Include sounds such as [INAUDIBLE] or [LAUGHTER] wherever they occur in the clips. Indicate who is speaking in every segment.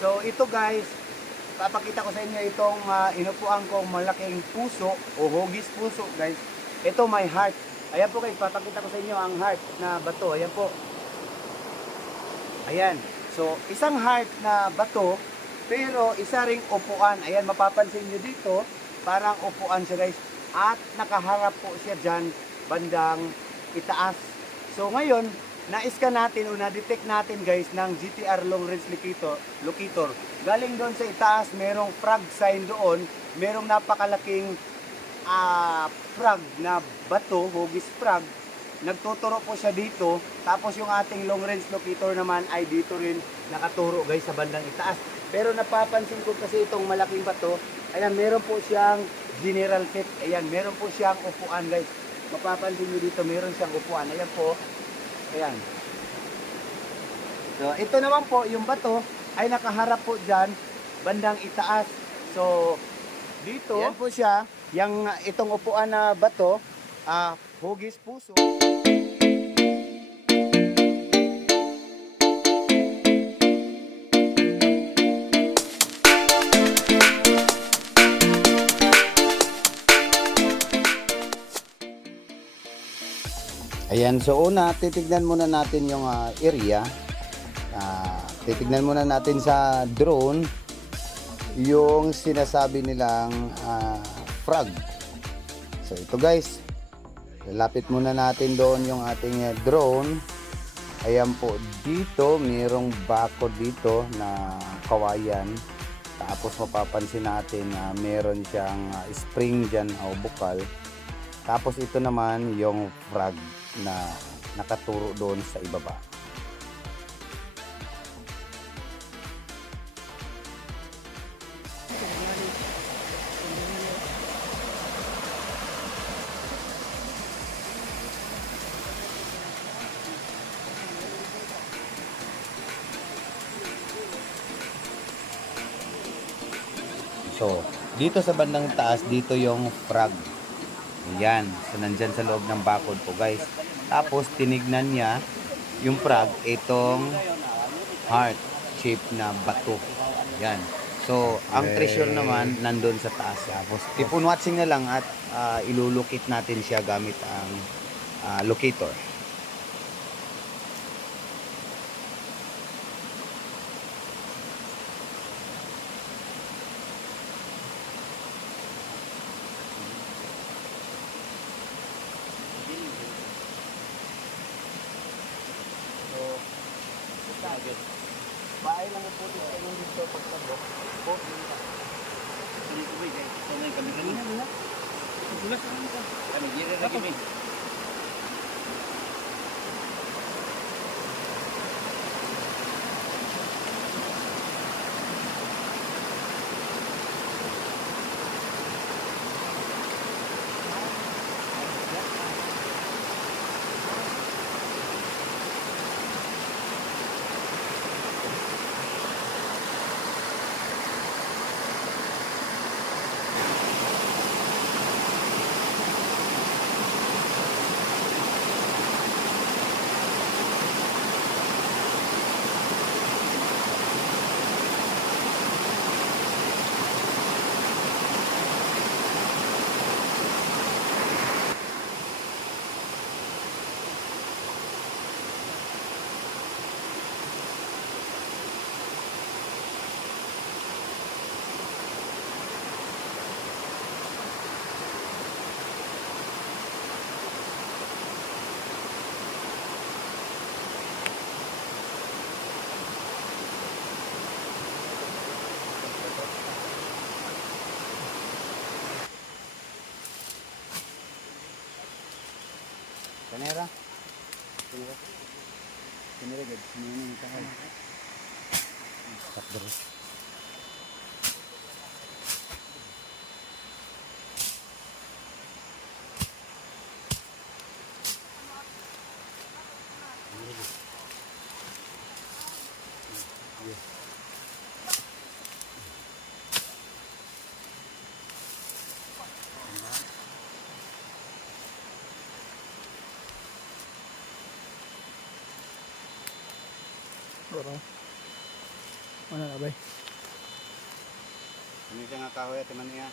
Speaker 1: So ito guys, papakita ko sa inyo itong uh, inupuan kong malaking puso o hugis puso guys. Ito may heart. Ayan po guys, papakita ko sa inyo ang heart na bato. Ayan po. Ayan. So isang heart na bato pero isa ring upuan. Ayan, mapapansin nyo dito, parang upuan siya guys. At nakaharap po siya dyan, bandang itaas. So ngayon, na-scan natin o na-detect natin guys ng GTR long range locator, locator. Galing doon sa itaas, merong frag sign doon, merong napakalaking ah, frag na bato, hugis frag. Nagtuturo po siya dito, tapos yung ating long range locator naman ay dito rin nakaturo guys sa bandang itaas. Pero napapansin ko kasi itong malaking bato, ayan meron po siyang general tip, ayan meron po siyang upuan guys. Mapapansin niyo dito meron siyang upuan, ayan po, Ayan. So, ito naman po, yung bato ay nakaharap po dyan, bandang itaas. So, dito, yan po siya, yung uh, itong upuan na bato, ah, hugis puso. Ayan, so una, titignan muna natin yung ah, area. Ah, titignan muna natin sa drone yung sinasabi nilang ah, frog. So ito guys, lalapit muna natin doon yung ating eh, drone. Ayan po, dito mayroong bako dito na kawayan. Tapos mapapansin natin na meron siyang ah, spring dyan o bukal. Tapos ito naman yung frog na nakaturo doon sa ibaba. So, dito sa bandang taas, dito yung frog. Ayan. So, nandyan sa loob ng bakod po, guys. Tapos, tinignan niya yung frog, itong heart shape na bato. Ayan. So, ang treasure naman, nandun sa taas. Tapos, keep on watching na lang at ah, ilulukit natin siya gamit ang ah, locator. Ano, gila sa amin ka. Kanera. Kanera. Kanera gad. Sumuni ni Boro.
Speaker 2: Ano na ba?
Speaker 3: Ano siya nga kahoy at niya?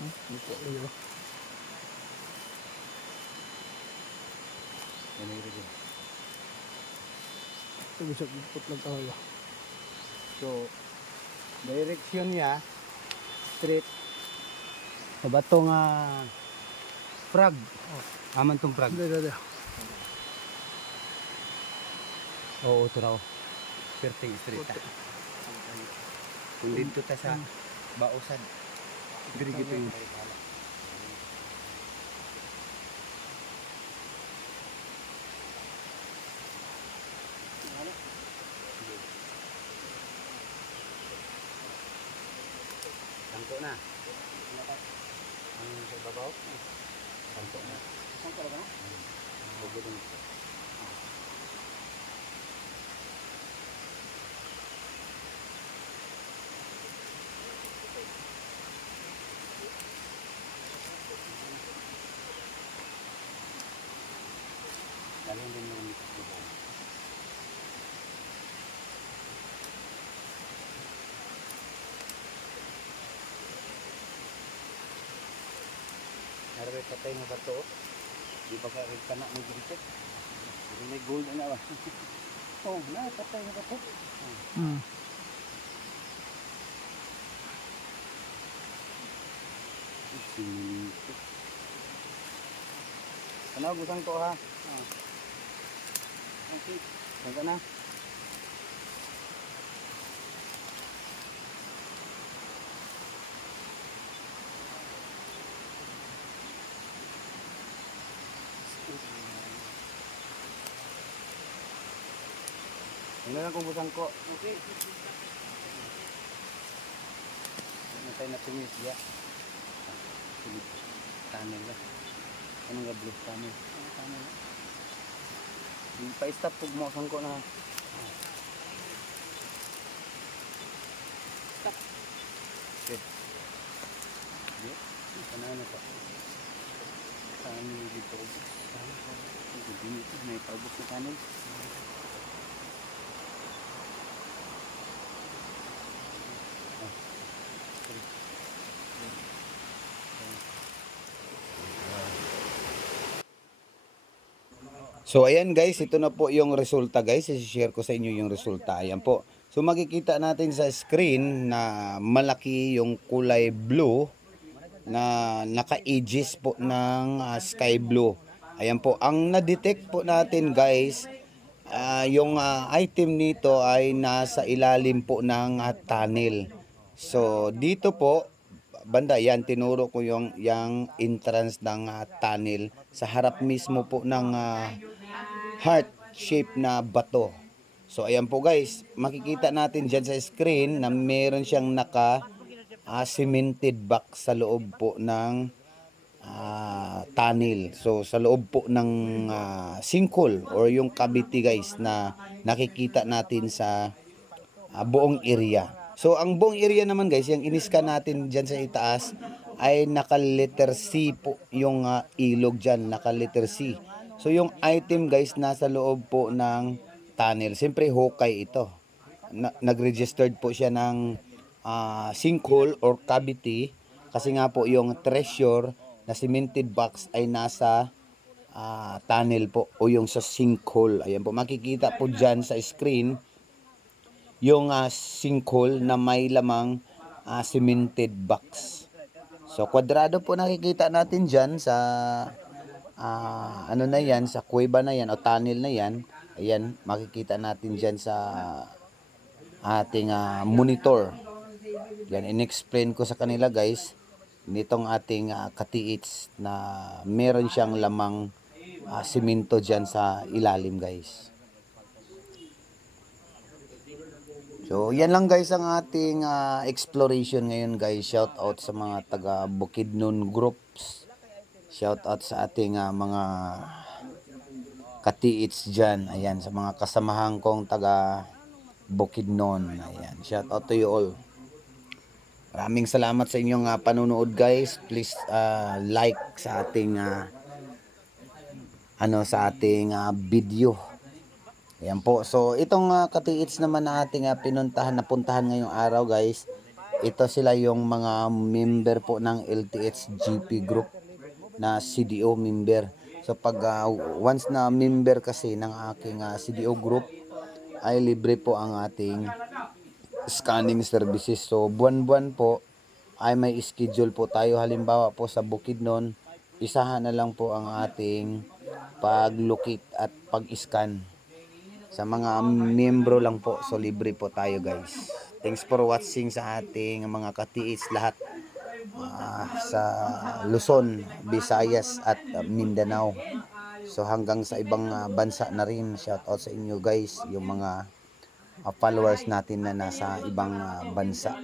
Speaker 2: Ano po iyo?
Speaker 3: Ano yun din?
Speaker 2: Ito gusto ko lang kahoy.
Speaker 3: So, direction niya, straight sa bato nga frag. Oh, aman tong frag.
Speaker 2: Dito dito.
Speaker 3: Oo, ito raw. Perting straight. ta. Kung dito ta sa bausan. Diri gitu yung Sangko na. Babaw? Sangko na. Sangko na ba na? Huwag na. Narwe patay nga bato. Di ba ka rin kana mo dito? Hindi may gold na ba? [LAUGHS] Oh, na patay nga bato.
Speaker 2: Hmm.
Speaker 3: Sinito. Ano gusang to ha? Ah. Okay. Sangka na. Ano lang kung busang ko? Okay. Natay na tumis ya. Sige. Tunnel ba? Anong nga blue tunnel? Ano tunnel? Pa-stop pag mo sang ko na. Stop. Okay. Di? Ano na pa? Yung dito? Saan? Saan? Dito, may paubos na tunnel. So ayan guys, ito na po yung resulta guys. I-share ko sa inyo yung resulta. Ayan po. So makikita natin sa screen na malaki yung kulay blue na naka-aegis po ng ah, sky blue. Ayan po. Ang na-detect po natin guys, ah, yung ah, item nito ay nasa ilalim po ng ah, tunnel. So dito po, banda yan, tinuro ko yung, yung entrance ng ah, tunnel sa harap mismo po ng ah, heart shape na bato. So ayan po guys, makikita natin dyan sa screen na meron siyang naka ah, cemented box sa loob po ng ah, tunnel. So sa loob po ng ah, sinkhole or yung cavity guys na nakikita natin sa ah, buong area. So ang buong area naman guys, yung iniskan natin dyan sa itaas ay naka letter C po yung ah, ilog dyan, naka letter C. So yung item guys nasa loob po ng tunnel. Siyempre hukay ito. Na, nag-registered po siya ng ah, sinkhole or cavity kasi nga po yung treasure na cemented box ay nasa ah, tunnel po o yung sa sinkhole. Ayan po makikita po dyan sa screen yung ah, sinkhole na may lamang ah, cemented box. So kwadrado po nakikita natin dyan sa ah, ano na yan, sa kuweba na yan o tunnel na yan. Ayan, makikita natin dyan sa ating ah, monitor. Yan, in-explain ko sa kanila guys, nitong ating ah, katiits na meron siyang lamang ah, simento dyan sa ilalim guys. So, yan lang guys ang ating ah, exploration ngayon guys. Shout out sa mga taga Bukidnon groups. Shout out sa ating ah, mga katiits dyan. Ayan, sa mga kasamahan kong taga Bukidnon. Ayan, shout out to you all. Maraming salamat sa inyong ah, panunood guys. Please ah, like sa ating ah, ano sa ating ah, video. Ayan po. So itong uh, katiits naman na ating ah, pinuntahan napuntahan ngayong araw guys. Ito sila yung mga member po ng LTH GP group na CDO member. So pag ah, once na member kasi ng aking ah, CDO group ay libre po ang ating scanning services. So buwan-buwan po ay may schedule po tayo. Halimbawa po sa Bukidnon, isahan na lang po ang ating pag-locate at pag-scan. Sa mga membro lang po, so libre po tayo guys. Thanks for watching sa ating mga katiis lahat ah, sa Luzon, Visayas at ah, Mindanao. So hanggang sa ibang ah, bansa na rin, shout out sa inyo guys, yung mga ah, followers natin na nasa ibang ah, bansa.